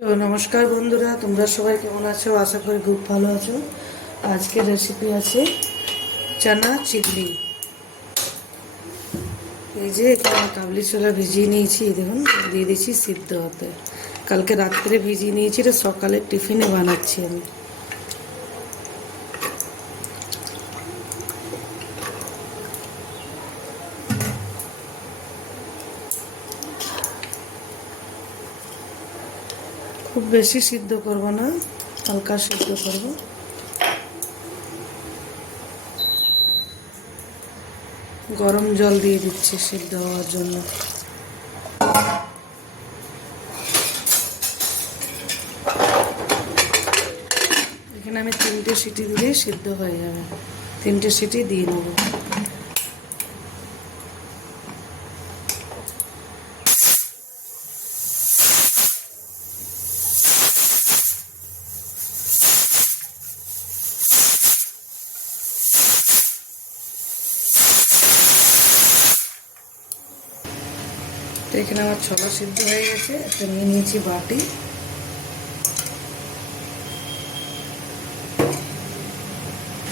তো নমস্কার বন্ধুরা, তোমরা সবাই কেমন আছো? আশা করি খুব ভালো আছো। আজকের রেসিপি আছে চানা চিলি। এই যে এখানে কাবলি ছোলা ভিজিয়ে নিয়েছি, দেখুন দিয়ে দিচ্ছি সিদ্ধ হতে। কালকে রাত্রে ভিজিয়ে নিয়েছি, এটা সকালে টিফিনে বানাচ্ছি আমি। খুব বেশি সিদ্ধ করব না, হালকা সিদ্ধ করব। গরম জল দিয়ে দিচ্ছি সিদ্ধ হওয়ার জন্য। এখানে আমি 3টে সিটি দিলেই সিদ্ধ হয়ে যাবে। 3টে সিটি দিয়ে নেব। তো এখানে আমার ছোলা সিদ্ধ হয়ে গেছে। একটা নিয়ে নিয়েছি বাটি।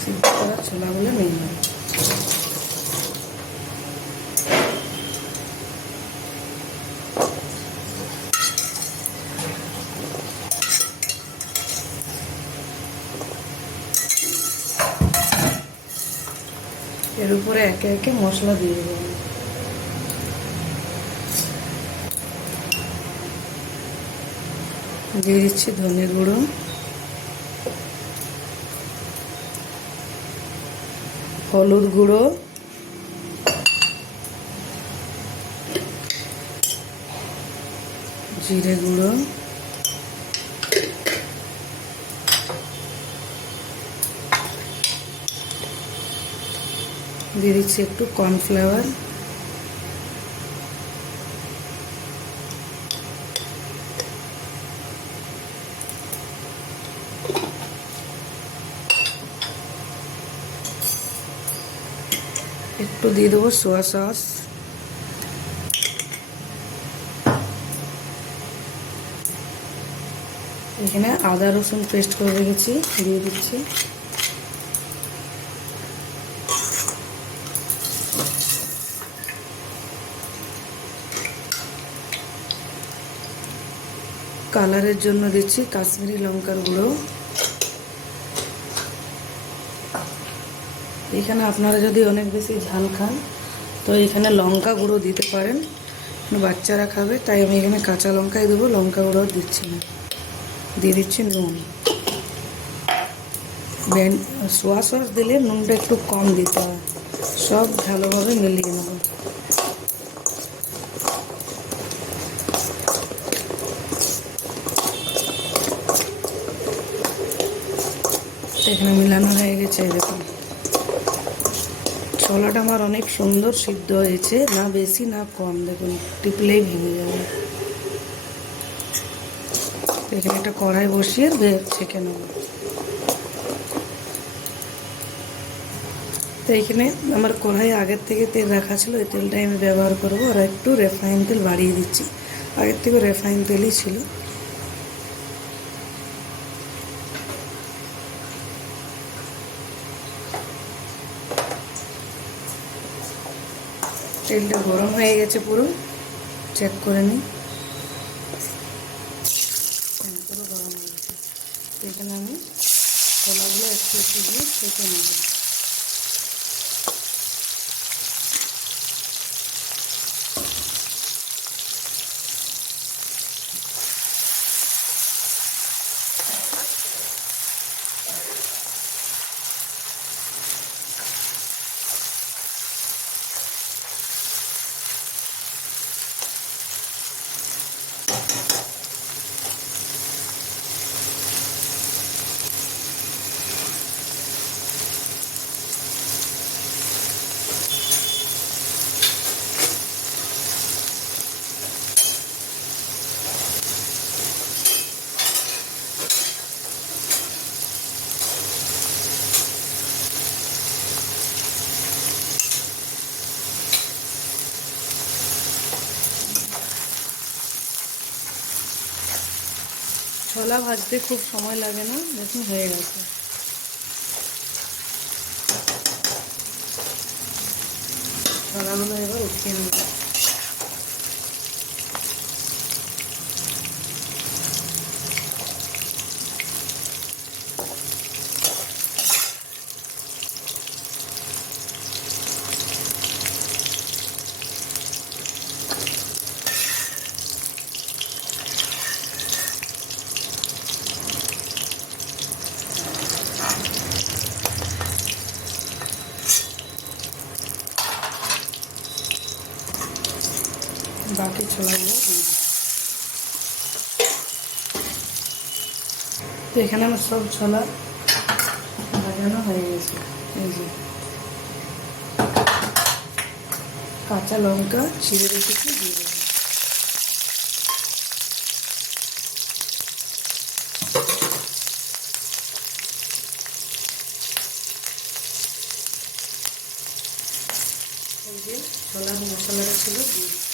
সিদ্ধ করা ছোলাগুলো নিয়ে নেব। এর উপরে একে একে মশলা দিয়ে দেবো। দিয়ে দিচ্ছি ধনে গুঁড়ো, হলুদ গুঁড়ো, জিরে গুঁড়ো, দিয়ে দিচ্ছি একটু কর্নফ্লাওয়ার, একটু দিয়ে দেবো সোয়া সস, এখানে আদা রসুন পেস্ট করে রেখেছি, দিয়ে দিচ্ছি। কালারের জন্য দিচ্ছি কাশ্মীরি লঙ্কার গুঁড়ো। এখানে আপনারা যদি অনেক বেশি ঝাল খান তো এখানে লঙ্কা গুঁড়ো দিতে পারেন, বাচ্চারা খাবে তাই আমি এখানে কাঁচা লঙ্কাই দেবো, লঙ্কা গুঁড়ো দিচ্ছি না। দিয়ে দিচ্ছি নুন। সোয়া সস দিলে নুনটা একটু কম দিতে হয়। সব ভালোভাবে মিলিয়ে নেব। এখানে মিলানো হয়ে গেছে। দেখুন ছোলাটা আমার অনেক সুন্দর সিদ্ধ হয়েছে, না বেশি না কম। দেখুন টিপলেই ভেঙে যাবে। এখানে একটা কড়াই বসিয়ে ছেঁকে নেব। তো এখানে আমার কড়াই আগের থেকে তেল রাখা ছিল, এই তেলটাই আমি ব্যবহার করব। আর একটু রিফাইন তেল বাড়িয়ে দিচ্ছি, আগের থেকে রিফাইন তেলই ছিল। তেলটা গরম হয়ে গেছে, পুরো চেক করে নিই। পুরো গরম হয়ে গেছে। এখানে আমি ছোলাগুলো একটু একটু দিয়ে ছেঁকে নেব। ছোলা ভাজতে খুব সময় লাগে না, দেখুন হয়ে গেছে। ছোলাগুলো এবার উঠিয়ে নেব। বাকি ছোলাগুলো দিয়ে দিই। তো এখানে আমার সব ছোলা ভাজানো হয়ে গেছে। এই যে কাঁচা লঙ্কা ছিঁড়ে রেখেছি, দিয়ে দেবো। এই যে ছোলার মশলাটা ছিল, দিয়ে দিচ্ছি।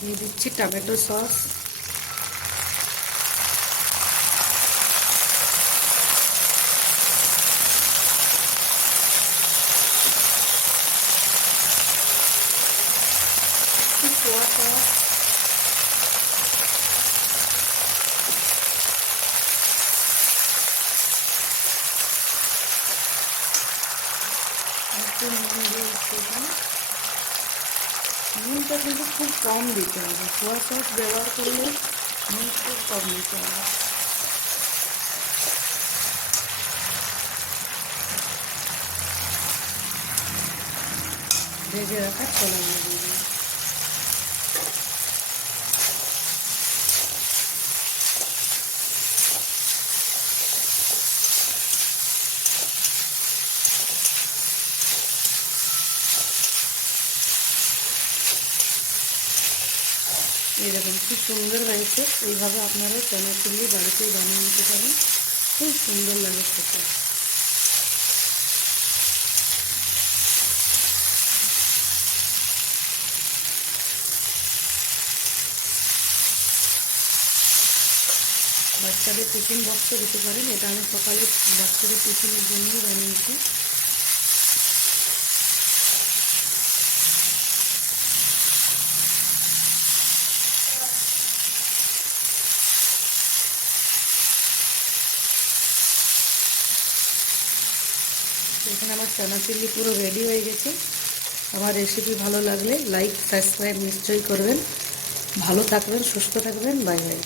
দিয়ে দিচ্ছি টমেটো সস, সোয়া সস, একটু নুন দিয়ে দিচ্ছি। নুনটা কিন্তু খুব কম দিতে হবে, সোয়া সস ব্যবহার করলে নুন খুব কম দিতে হবে। ভেজে রাখা ছোলা দিয়ে দিই। এইরকম কি সুন্দর হয়েছে। এইভাবে আপনারা চানা চিল্লি বাড়িতেই বানিয়ে নিতে পারেন, খুব সুন্দর লাগে খেতে। বাচ্চাদের টিফিন বক্সে দিতে পারেন। এটা আমি সকালে বাচ্চাদের টিফিনের জন্যই বানিয়েছি। এখানে আমার চানা চিল্লি পুরো রেডি হয়ে গেছে। আমার রেসিপি ভালো লাগলে লাইক সাবস্ক্রাইব নিশ্চয়ই করবেন। ভালো থাকবেন, সুস্থ থাকবেন। Bye bye.